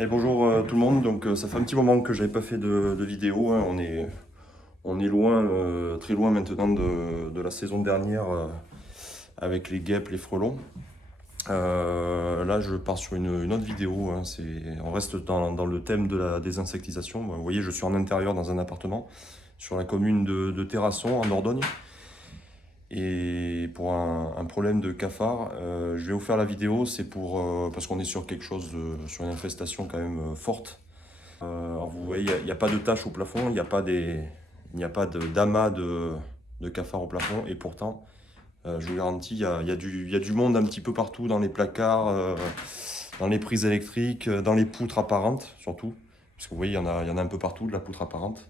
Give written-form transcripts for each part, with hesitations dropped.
Et bonjour tout le monde, donc ça fait un petit moment que j'avais pas fait de vidéo, hein. On est loin, très loin maintenant de la saison dernière avec les guêpes, les frelons. Là je pars sur une autre vidéo, hein. On reste dans le thème de la désinsectisation. Vous voyez, je suis en intérieur dans un appartement sur la commune de Terrasson en Dordogne. Et pour un problème de cafard, je vais vous faire la vidéo, c'est parce qu'on est sur quelque chose, sur une infestation quand même forte. Alors vous voyez, il n'y a pas de taches au plafond, il n'y a pas d'amas de cafards au plafond, et pourtant, je vous garantis, il y a du monde un petit peu partout, dans les placards, dans les prises électriques, dans les poutres apparentes surtout, parce que vous voyez, il y en a un peu partout, de la poutre apparente.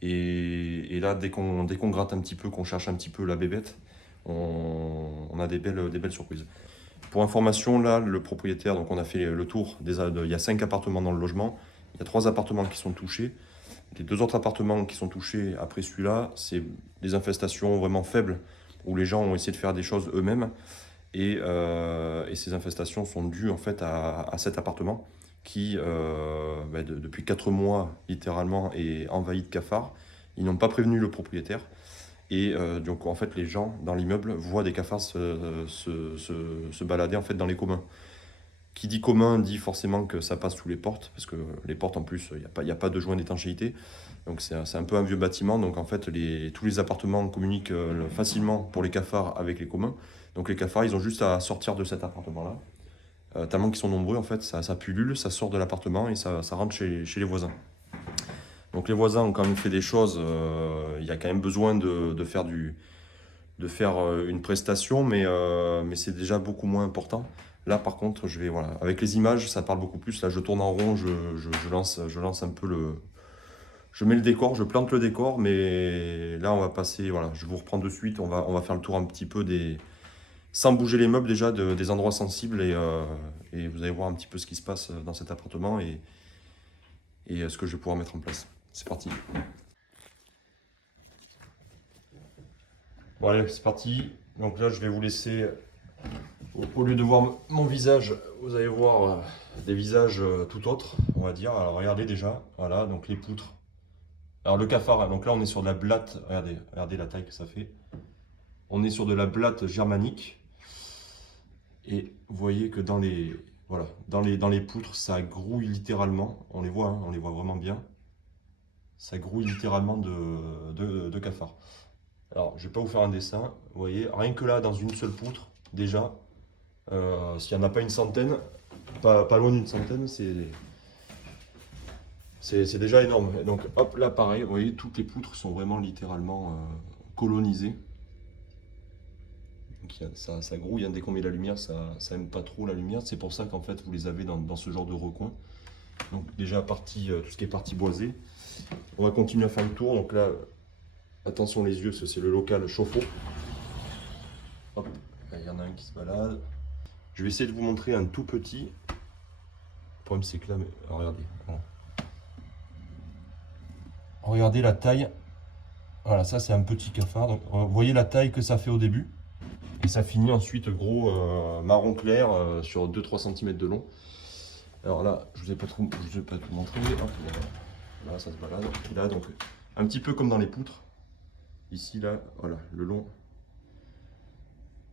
Et là, dès qu'on gratte un petit peu, qu'on cherche un petit peu la bébête, on a des belles surprises. Pour information, là, le propriétaire, donc on a fait le tour, il y a 5 appartements dans le logement, il y a 3 appartements qui sont touchés. Les 2 autres appartements qui sont touchés après celui-là, c'est des infestations vraiment faibles, où les gens ont essayé de faire des choses eux-mêmes. Et ces infestations sont dues en fait à cet appartement qui, depuis 4 mois, littéralement, est envahi de cafards. Ils n'ont pas prévenu le propriétaire. Et donc en fait les gens dans l'immeuble voient des cafards se balader en fait dans les communs. Qui dit commun dit forcément que ça passe sous les portes, parce que les portes en plus, il y a pas de joint d'étanchéité. Donc c'est un peu un vieux bâtiment, donc en fait tous les appartements communiquent facilement pour les cafards avec les communs. Donc les cafards, ils ont juste à sortir de cet appartement-là. Tellement qu'ils sont nombreux, en fait, ça pullule, ça sort de l'appartement et ça rentre chez les voisins. Donc les voisins ont quand même fait des choses, il y a quand même besoin de faire une prestation, mais c'est déjà beaucoup moins important. Là, par contre, voilà, avec les images, ça parle beaucoup plus. Là, je tourne en rond, je lance un peu je mets le décor, je plante le décor, mais là, on va passer, voilà, je vous reprends de suite, on va faire le tour un petit peu sans bouger les meubles déjà, des endroits sensibles, et vous allez voir un petit peu ce qui se passe dans cet appartement et ce que je vais pouvoir mettre en place. C'est parti. Bon allez, c'est parti. Donc là, je vais vous laisser, au lieu de voir mon visage, vous allez voir des visages tout autres, on va dire. Alors regardez déjà, voilà, donc les poutres. Alors le cafard, hein, donc là on est sur de la blatte, regardez la taille que ça fait. On est sur de la blatte germanique. Et vous voyez que voilà, dans les poutres, ça grouille littéralement. On les voit, hein, on les voit vraiment bien. Ça grouille littéralement de cafards. Alors, je vais pas vous faire un dessin. Vous voyez, rien que là, dans une seule poutre, déjà, s'il n'y en a pas une centaine, pas loin d'une centaine, c'est déjà énorme. Et donc, hop, là, pareil, vous voyez, toutes les poutres sont vraiment littéralement colonisées. Donc, ça grouille, hein, dès qu'on met la lumière, ça aime pas trop la lumière. C'est pour ça qu'en fait, vous les avez dans ce genre de recoin. Donc, déjà, tout ce qui est partie boisée. On va continuer à faire le tour. Donc là, attention les yeux, c'est le local chauffe-eau. Hop, là, il y en a un qui se balade. Je vais essayer de vous montrer un tout petit. Le problème, c'est que là, regardez. Voilà. Regardez la taille. Voilà, ça, c'est un petit cafard. Donc, vous voyez la taille que ça fait au début. Et ça finit ensuite gros marron clair sur 2-3 cm de long. Alors là, je vous ai pas tout montré. Hop, là, ça se balade. Et là, donc, un petit peu comme dans les poutres. Ici, là, voilà, le long.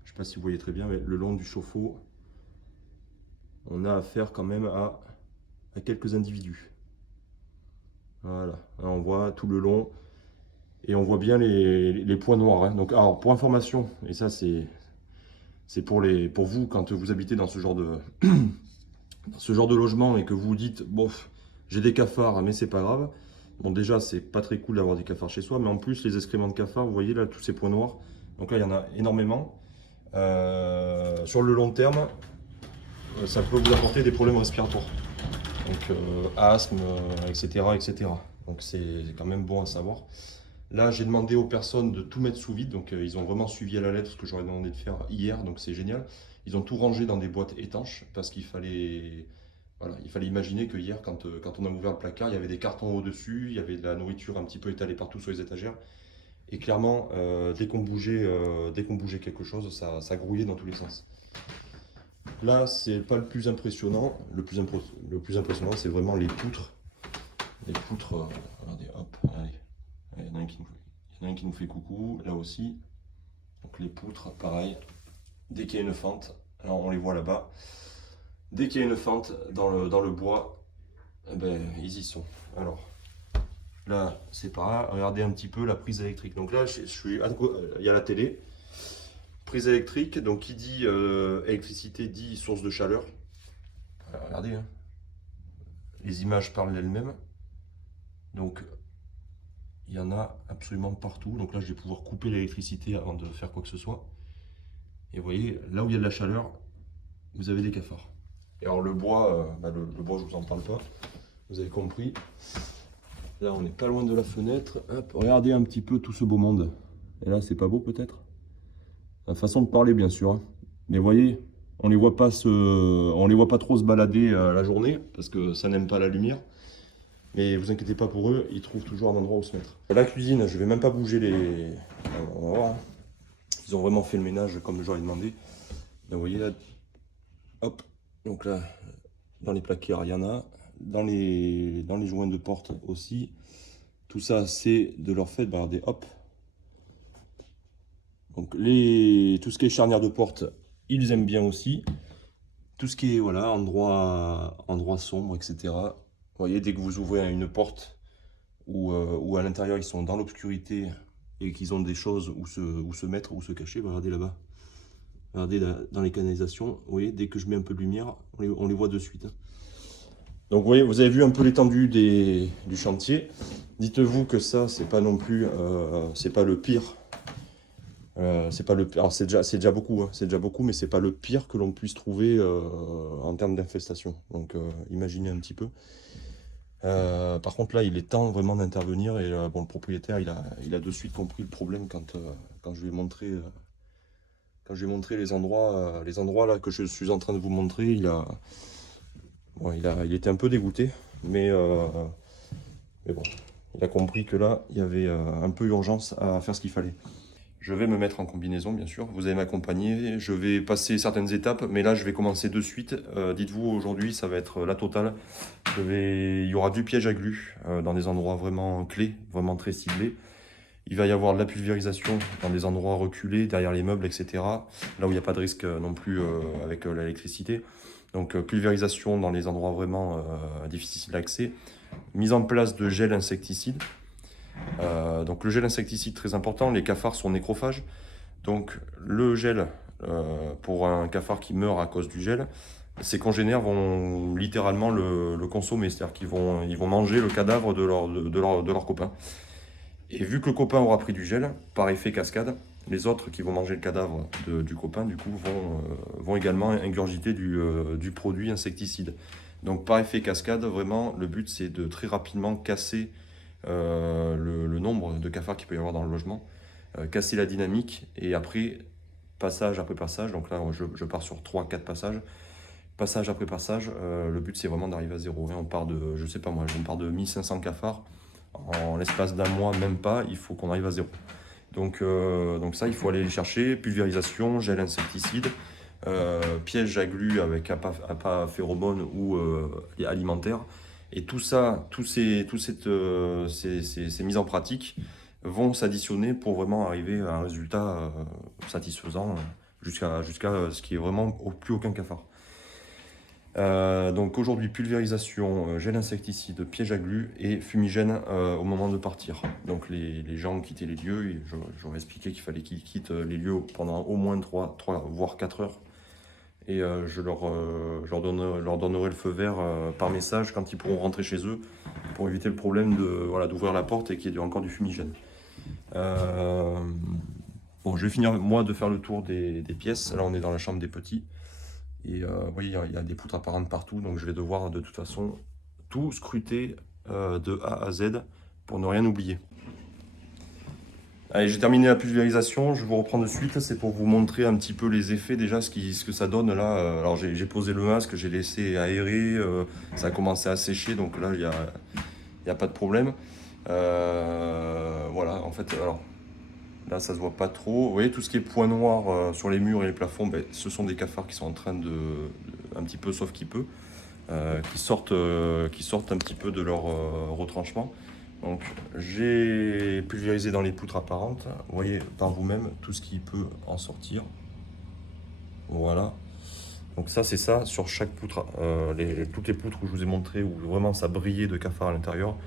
Je ne sais pas si vous voyez très bien, mais le long du chauffe-eau, on a affaire quand même à quelques individus. Voilà, là, on voit tout le long et on voit bien les points noirs, hein. Donc, alors, pour information, et ça c'est pour vous quand vous habitez dans ce genre de logement et que vous vous dites, bof, j'ai des cafards, mais c'est pas grave. Bon, déjà, c'est pas très cool d'avoir des cafards chez soi, mais en plus, les excréments de cafards, vous voyez là, tous ces points noirs. Donc là, il y en a énormément. Sur le long terme, ça peut vous apporter des problèmes respiratoires. Donc asthme, etc., etc. Donc c'est quand même bon à savoir. Là, j'ai demandé aux personnes de tout mettre sous vide. Donc ils ont vraiment suivi à la lettre ce que j'aurais demandé de faire hier. Donc c'est génial. Ils ont tout rangé dans des boîtes étanches parce qu'il fallait, voilà, il fallait imaginer que hier, quand on a ouvert le placard, il y avait des cartons au-dessus, il y avait de la nourriture un petit peu étalée partout sur les étagères. Et clairement, dès qu'on bougeait quelque chose, ça grouillait dans tous les sens. Là, c'est pas le plus impressionnant. Le plus impressionnant, c'est vraiment les poutres. Les poutres, regardez, hop, allez. Il y en a un qui nous fait coucou, là aussi. Donc les poutres, pareil. Dès qu'il y a une fente, alors on les voit là-bas. Dès qu'il y a une fente dans le bois, eh ben, ils y sont. Alors, là, c'est pareil. Regardez un petit peu la prise électrique. Donc là, il y a la télé. Prise électrique, donc qui dit électricité dit source de chaleur. Regardez, hein. Les images parlent d'elles-mêmes. Donc, il y en a absolument partout. Donc là, je vais pouvoir couper l'électricité avant de faire quoi que ce soit. Et vous voyez, là où il y a de la chaleur, vous avez des cafards. Et alors le bois, le bois, je vous en parle pas. Vous avez compris. Là, on n'est pas loin de la fenêtre. Hop, regardez un petit peu tout ce beau monde. Et là, c'est pas beau peut-être? La façon de parler, bien sûr, hein. Mais vous voyez, on les voit pas on les voit pas trop se balader la journée parce que ça n'aime pas la lumière. Mais vous inquiétez pas pour eux, ils trouvent toujours un endroit où se mettre. La cuisine, je vais même pas bouger les. On va voir, hein. Ils ont vraiment fait le ménage comme j'aurais demandé. Donc, vous voyez là, hop. Donc là, dans les placards, il y en a. Dans les joints de porte aussi. Tout ça, c'est de leur fait. Bah, regardez, hop. Donc tout ce qui est charnière de porte, ils aiment bien aussi. Tout ce qui est voilà, endroit sombre, etc. Vous voyez, dès que vous ouvrez une porte ou à l'intérieur ils sont dans l'obscurité et qu'ils ont des choses où se mettre, où se cacher, bah, regardez là-bas. Regardez dans les canalisations, vous voyez, dès que je mets un peu de lumière, on les voit de suite. Donc vous voyez, vous avez vu un peu l'étendue du chantier. Dites-vous que ça, c'est pas non plus, c'est pas le pire. C'est pas le pire. Alors c'est déjà beaucoup, hein, c'est déjà beaucoup, mais c'est pas le pire que l'on puisse trouver en termes d'infestation. Donc imaginez un petit peu. Par contre là, il est temps vraiment d'intervenir et bon, le propriétaire, il a de suite compris le problème quand je lui ai montré, les endroits là que je suis en train de vous montrer. Il était un peu dégoûté, mais bon, il a compris que là, il y avait un peu urgence à faire ce qu'il fallait. Je vais me mettre en combinaison, bien sûr. Vous allez m'accompagner. Je vais passer certaines étapes, mais là, je vais commencer de suite. Dites-vous, aujourd'hui, ça va être la totale. Il y aura du piège à glu dans des endroits vraiment clés, vraiment très ciblés. Il va y avoir de la pulvérisation dans des endroits reculés, derrière les meubles, etc. Là où il n'y a pas de risque non plus avec l'électricité. Donc, pulvérisation dans les endroits vraiment difficiles d'accès. Mise en place de gel insecticide. Donc le gel insecticide très important, les cafards sont nécrophages. Donc le gel, pour un cafard qui meurt à cause du gel, ses congénères vont littéralement le consommer, c'est-à-dire qu'ils vont manger le cadavre de leur copain. Et vu que le copain aura pris du gel, par effet cascade, les autres qui vont manger le cadavre du copain, du coup, vont également ingurgiter du produit insecticide. Donc par effet cascade, vraiment, le but c'est de très rapidement casser le nombre de cafards qu'il peut y avoir dans le logement, casser la dynamique, et après, passage après passage, donc là je pars sur 3-4 passages, passage après passage, le but c'est vraiment d'arriver à zéro. Et on part de, je sais pas moi, on part de 1500 cafards, en l'espace d'un mois, même pas, il faut qu'on arrive à zéro. Donc ça, il faut aller les chercher, pulvérisation, gel insecticide, piège à glu avec appât phéromone ou alimentaire. Et tout ça, ces mises en pratique vont s'additionner pour vraiment arriver à un résultat satisfaisant jusqu'à ce qui est vraiment plus aucun cafard. Donc aujourd'hui, pulvérisation, gel insecticide, piège à glu et fumigène au moment de partir. Donc les gens quittaient les lieux, j'aurais expliqué qu'il fallait qu'ils quittent les lieux pendant au moins 3 voire 4 heures. Et je leur donnerai le feu vert par message quand ils pourront rentrer chez eux pour éviter le problème d'ouvrir la porte et qu'il y ait encore du fumigène. Bon, je vais finir moi de faire le tour des pièces. Là on est dans la chambre des petits. Et vous voyez, il y a des poutres apparentes partout, donc je vais devoir de toute façon tout scruter de A à Z pour ne rien oublier. Allez, j'ai terminé la pulvérisation, je vous reprends de suite, c'est pour vous montrer un petit peu les effets déjà, ce que ça donne là. Alors j'ai posé le masque, j'ai laissé aérer, ça a commencé à sécher, donc là il n'y a pas de problème. Voilà, en fait, alors Là, ça se voit pas trop. Vous voyez, tout ce qui est point noir sur les murs et les plafonds, ben, ce sont des cafards qui sont en train un petit peu, sauf qui peut, qui sortent un petit peu de leur retranchement. Donc, j'ai pulvérisé dans les poutres apparentes. Vous voyez par vous-même tout ce qui peut en sortir. Voilà. Donc ça, c'est ça sur chaque poutre. Toutes les poutres où je vous ai montré, où vraiment ça brillait de cafards à l'intérieur,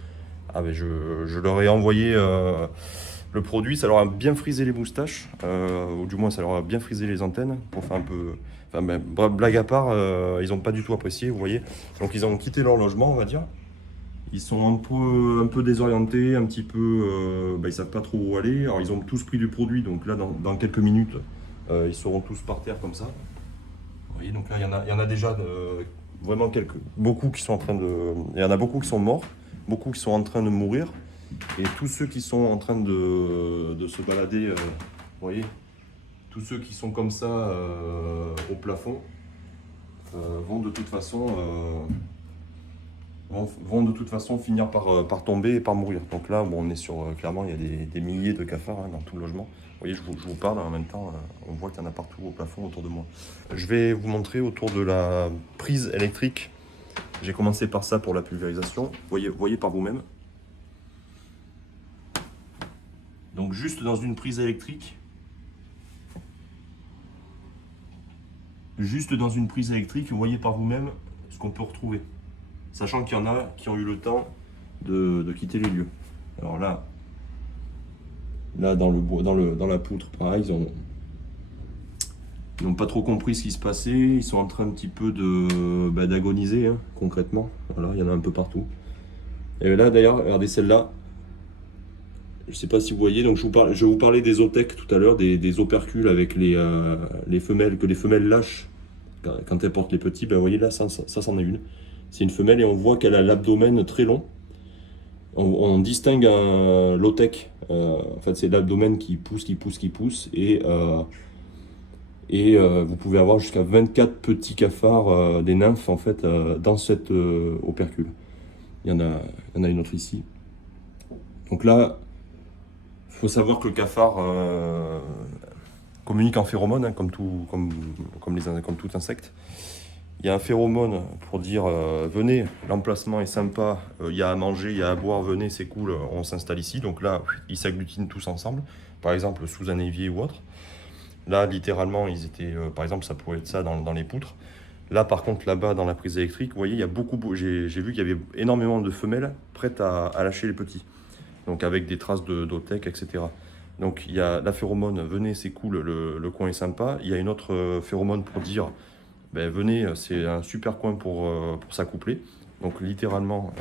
ah ben je leur ai envoyé le produit. Ça leur a bien frisé les moustaches, ou du moins ça leur a bien frisé les antennes, pour faire un peu... Enfin, ben, blague à part, ils n'ont pas du tout apprécié, vous voyez. Donc ils ont quitté leur logement, on va dire. Ils sont un peu désorientés, un petit peu... ben, ils savent pas trop où aller. Alors ils ont tous pris du produit, donc là, dans quelques minutes, ils seront tous par terre comme ça. Vous voyez, donc là, il y en a déjà vraiment beaucoup qui sont en train de... Il y en a beaucoup qui sont morts, beaucoup qui sont en train de mourir. Et tous ceux qui sont en train de se balader, vous voyez, tous ceux qui sont comme ça au plafond vont de toute façon... vont de toute façon finir par tomber et par mourir. Donc là, bon, on est sur, clairement, il y a des milliers de cafards dans tout le logement. Vous voyez, je vous parle, en même temps, on voit qu'il y en a partout au plafond autour de moi. Je vais vous montrer autour de la prise électrique. J'ai commencé par ça pour la pulvérisation. Voyez par vous-même. Donc juste dans une prise électrique, vous voyez par vous-même ce qu'on peut retrouver. Sachant qu'il y en a qui ont eu le temps de quitter les lieux. Alors là dans la poutre, pareil, ils n'ont pas trop compris ce qui se passait. Ils sont en train un petit peu d'agoniser, hein, concrètement. Voilà, il y en a un peu partout. Et là d'ailleurs, regardez celle-là. Je ne sais pas si vous voyez, donc je vous parlais des othèques tout à l'heure, des opercules avec les femelles, que les femelles lâchent quand elles portent les petits. Ben, vous voyez là, ça c'en est une. C'est une femelle et on voit qu'elle a l'abdomen très long. On distingue l'othèque. En fait, c'est l'abdomen qui pousse. Et vous pouvez avoir jusqu'à 24 petits cafards, des nymphes, en fait, dans cette opercule. Il y en a une autre ici. Donc là, il faut savoir que le cafard communique en phéromones, hein, comme tout insecte. Il y a un phéromone pour dire venez, l'emplacement est sympa, il y a à manger, il y a à boire, venez, c'est cool, on s'installe ici. Donc là, ils s'agglutinent tous ensemble, par exemple sous un évier ou autre. Là, littéralement, ils étaient, par exemple, ça pourrait être ça dans les poutres. Là, par contre, là-bas, dans la prise électrique, vous voyez, il y a j'ai vu qu'il y avait énormément de femelles prêtes à lâcher les petits. Donc avec des traces d'othèque, etc. Donc il y a la phéromone, venez, c'est cool, le coin est sympa. Il y a une autre phéromone pour dire, ben, venez, c'est un super coin pour s'accoupler. Donc littéralement,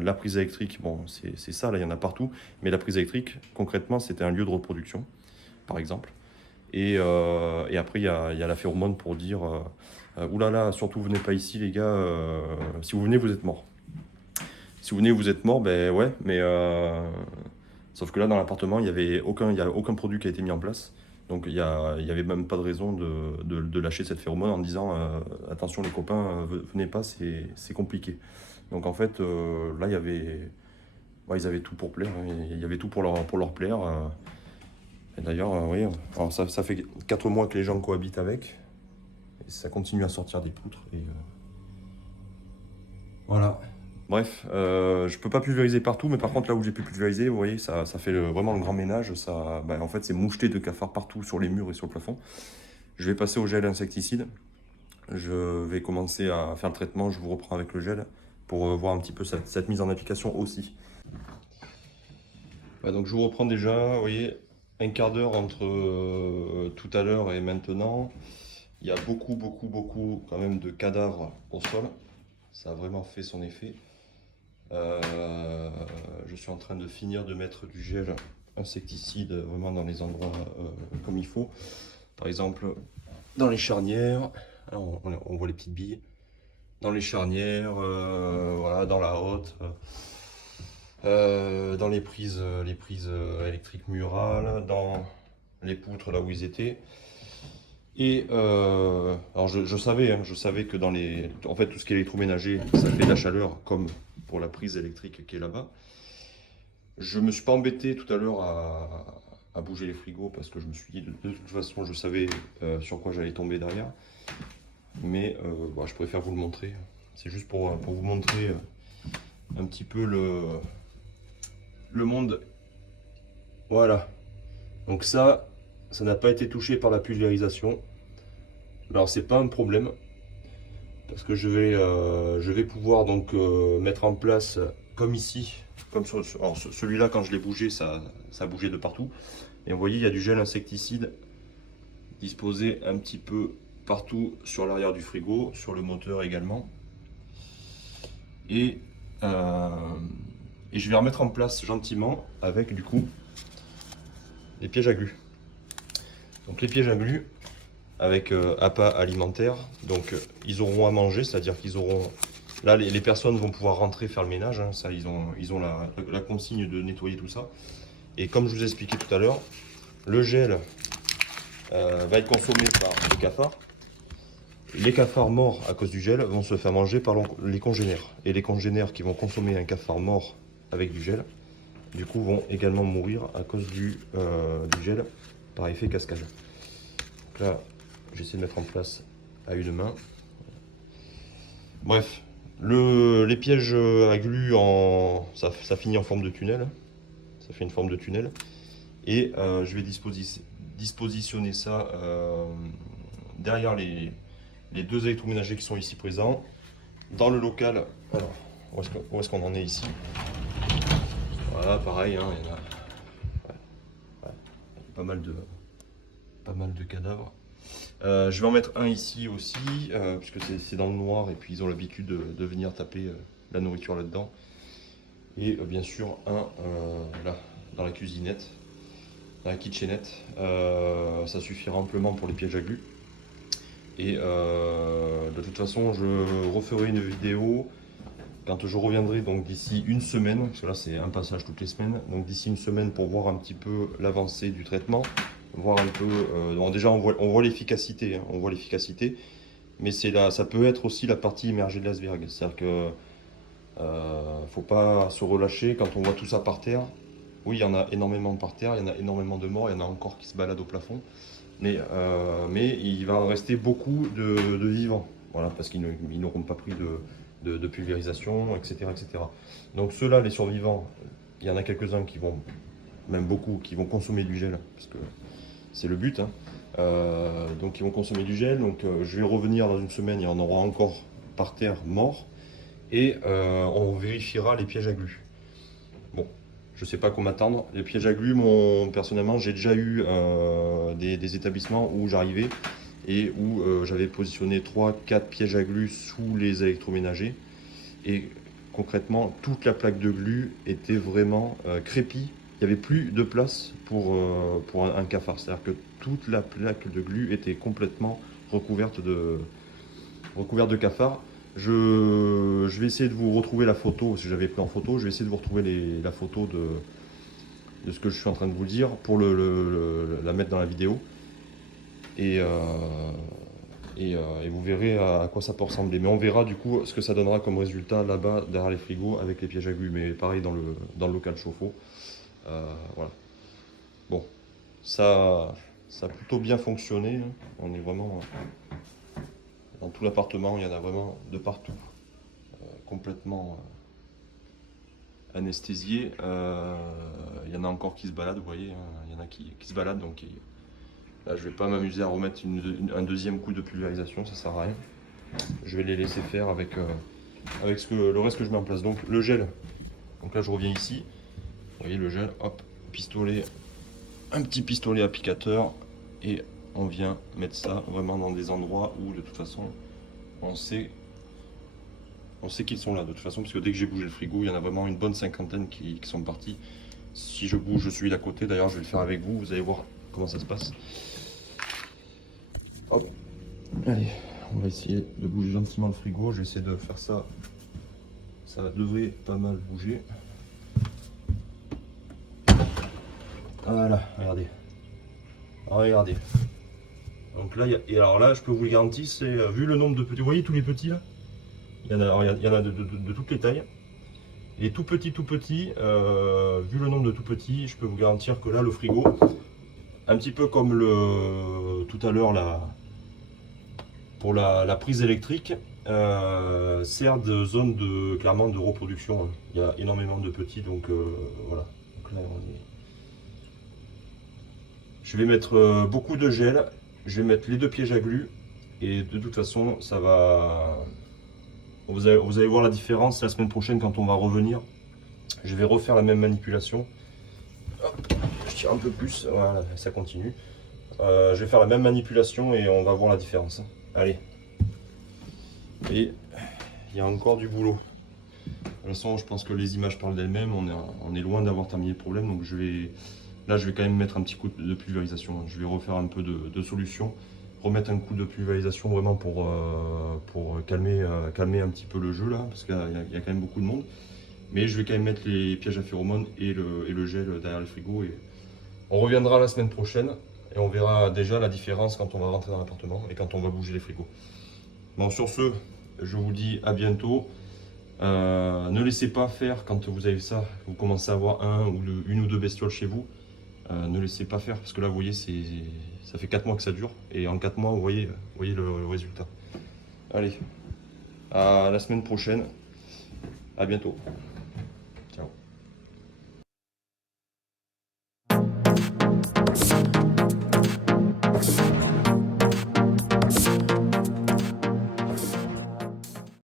la prise électrique, bon, c'est ça, là, il y en a partout. Mais la prise électrique, concrètement, c'était un lieu de reproduction, par exemple. Et après, il y a la phéromone pour dire, oulala, surtout venez pas ici, les gars, si vous venez, vous êtes morts. Si vous venez, vous êtes mort, ben ouais, mais sauf que là, dans l'appartement, il y a aucun produit qui a été mis en place. Donc il y avait même pas de raison de lâcher cette phéromone en disant attention les copains, venez pas, c'est compliqué. Donc en fait, là, ils avaient tout pour plaire, hein, il y avait tout pour leur plaire. Et d'ailleurs, oui, alors ça fait 4 mois que les gens cohabitent avec. Et ça continue à sortir des poutres. Voilà. Bref, je peux pas pulvériser partout, mais par contre là où j'ai pu pulvériser, vous voyez, ça fait vraiment le grand ménage. En fait, c'est moucheté de cafards partout sur les murs et sur le plafond. Je vais passer au gel insecticide. Je vais commencer à faire le traitement, je vous reprends avec le gel pour voir un petit peu cette mise en application aussi. Donc je vous reprends déjà, vous voyez, un quart d'heure entre tout à l'heure et maintenant. Il y a beaucoup quand même de cadavres au sol. Ça a vraiment fait son effet. Je suis en train de finir de mettre du gel insecticide vraiment dans les endroits comme il faut. Par exemple, dans les charnières, on voit les petites billes. Dans les charnières, voilà, dans la hotte, dans les prises électriques murales, dans les poutres là où ils étaient. Et alors je savais que en fait tout ce qui est électroménager, ça fait de la chaleur comme pour la prise électrique qui est là-bas. Je me suis pas embêté tout à l'heure à bouger les frigos parce que je me suis dit de toute façon je savais sur quoi j'allais tomber derrière. Mais bon, je préfère vous le montrer. C'est juste pour vous montrer un petit peu le monde. Voilà. Donc ça n'a pas été touché par la pulvérisation. Alors c'est pas un problème. Parce que je vais pouvoir donc mettre en place comme ici. Comme alors celui-là quand je l'ai bougé, ça a bougé de partout. Et vous voyez, il y a du gel insecticide disposé un petit peu partout sur l'arrière du frigo, sur le moteur également. Et je vais remettre en place gentiment avec du coup les pièges à glu. Donc les pièges à glu avec appât alimentaire, donc ils auront à manger, c'est-à-dire qu'ils auront... Là les personnes vont pouvoir rentrer faire le ménage, hein, ça ils ont la consigne de nettoyer tout ça. Et comme je vous ai expliqué tout à l'heure, le gel va être consommé par les cafards. Les cafards morts à cause du gel vont se faire manger par les congénères. Et les congénères qui vont consommer un cafard mort avec du gel, du coup vont également mourir à cause du gel par effet cascade. Donc là, j'essaie de mettre en place à une main. Bref, les pièges à glu, ça finit en forme de tunnel. Ça fait une forme de tunnel. Et je vais dispositionner ça derrière les deux électroménagers qui sont ici présents. Dans le local, alors, où est-ce qu'on en est ici? Voilà, pareil, hein, il y en a pas mal de cadavres. Je vais en mettre un ici aussi, puisque c'est dans le noir et puis ils ont l'habitude de venir taper la nourriture là-dedans. Et bien sûr un là, dans la cuisinette, dans la kitchenette. Ça suffira amplement pour les pièges à glu. Et de toute façon, je referai une vidéo quand je reviendrai, donc d'ici une semaine, parce que là c'est un passage toutes les semaines, donc d'ici une semaine pour voir un petit peu l'avancée du traitement, voir un peu, bon, déjà on voit l'efficacité, hein, on voit l'efficacité, mais ça peut être aussi la partie immergée de l'iceberg, c'est-à-dire que faut pas se relâcher quand on voit tout ça par terre. Oui, il y en a énormément par terre, il y en a énormément de morts, il y en a encore qui se baladent au plafond, mais il va en rester beaucoup de vivants, voilà, parce qu'ils n'auront pas pris de pulvérisation, etc., etc. Donc ceux-là, les survivants, il y en a quelques-uns qui vont, même beaucoup, qui vont consommer du gel, parce que c'est le but, hein. Donc ils vont consommer du gel, donc je vais revenir dans une semaine, il y en aura encore par terre morts, et on vérifiera les pièges à glu. Bon, je sais pas quoi m'attendre. Les pièges à glu, personnellement, j'ai déjà eu des établissements où j'arrivais et où j'avais positionné 3-4 pièges à glu sous les électroménagers. Et concrètement, toute la plaque de glu était vraiment crépie. Il n'y avait plus de place pour un cafard. C'est-à-dire que toute la plaque de glu était complètement recouverte de cafards. Je vais essayer de vous retrouver la photo, parce que j'avais pris en photo. Je vais essayer de vous retrouver la photo de ce que je suis en train de vous dire pour la mettre dans la vidéo. Et vous verrez à quoi ça peut ressembler. Mais on verra du coup ce que ça donnera comme résultat là-bas derrière les frigos avec les pièges à glu. Mais pareil dans le local chauffe-eau. Voilà. Bon, ça a plutôt bien fonctionné. On est vraiment dans tout l'appartement, il y en a vraiment de partout. Complètement anesthésié. Il y en a encore qui se baladent, vous voyez. Hein, il y en a qui se baladent. Donc là, je vais pas m'amuser à remettre un deuxième coup de pulvérisation, ça sert à rien. Je vais les laisser faire avec le reste que je mets en place. Donc le gel. Donc là, je reviens ici. Vous voyez le gel, hop, pistolet, un petit pistolet applicateur et on vient mettre ça vraiment dans des endroits où de toute façon on sait qu'ils sont là de toute façon, parce que dès que j'ai bougé le frigo, il y en a vraiment une bonne cinquantaine qui sont partis. Si je bouge celui d'à côté, d'ailleurs je vais le faire avec vous, vous allez voir comment ça se passe. Hop, allez, on va essayer de bouger gentiment le frigo, je vais essayer de faire ça, ça devrait pas mal bouger. Voilà, regardez. Regardez. Donc là, et alors là, je peux vous le garantir, c'est vu le nombre de petits. Vous voyez tous les petits là? Il y en a de toutes les tailles. Et tout petit, vu le nombre de tout petits, je peux vous garantir que là, le frigo, un petit peu comme tout à l'heure pour la prise électrique, sert de zone clairement de reproduction. Il y a énormément de petits, donc voilà. Donc là, je vais mettre beaucoup de gel, je vais mettre les 2 pièges à glu, et de toute façon, ça va. Vous allez voir la différence la semaine prochaine quand on va revenir. Je vais refaire la même manipulation. Hop, je tire un peu plus, voilà, ça continue. Je vais faire la même manipulation et on va voir la différence. Allez. Et il y a encore du boulot. De toute façon, je pense que les images parlent d'elles-mêmes. On est loin d'avoir terminé le problème. Donc là, je vais quand même mettre un petit coup de pulvérisation. Je vais refaire un peu de solution. Remettre un coup de pulvérisation vraiment pour calmer un petit peu le jeu là. Parce qu'il y a quand même beaucoup de monde. Mais je vais quand même mettre les pièges à phéromones et le gel derrière le frigo. Et on reviendra la semaine prochaine. Et on verra déjà la différence quand on va rentrer dans l'appartement et quand on va bouger les frigos. Bon, sur ce, je vous dis à bientôt. Ne laissez pas faire quand vous avez ça, vous commencez à avoir une ou deux bestioles chez vous. Ne laissez pas faire parce que là, vous voyez, ça fait 4 mois que ça dure. Et en 4 mois, vous voyez le résultat. Allez, à la semaine prochaine. À bientôt.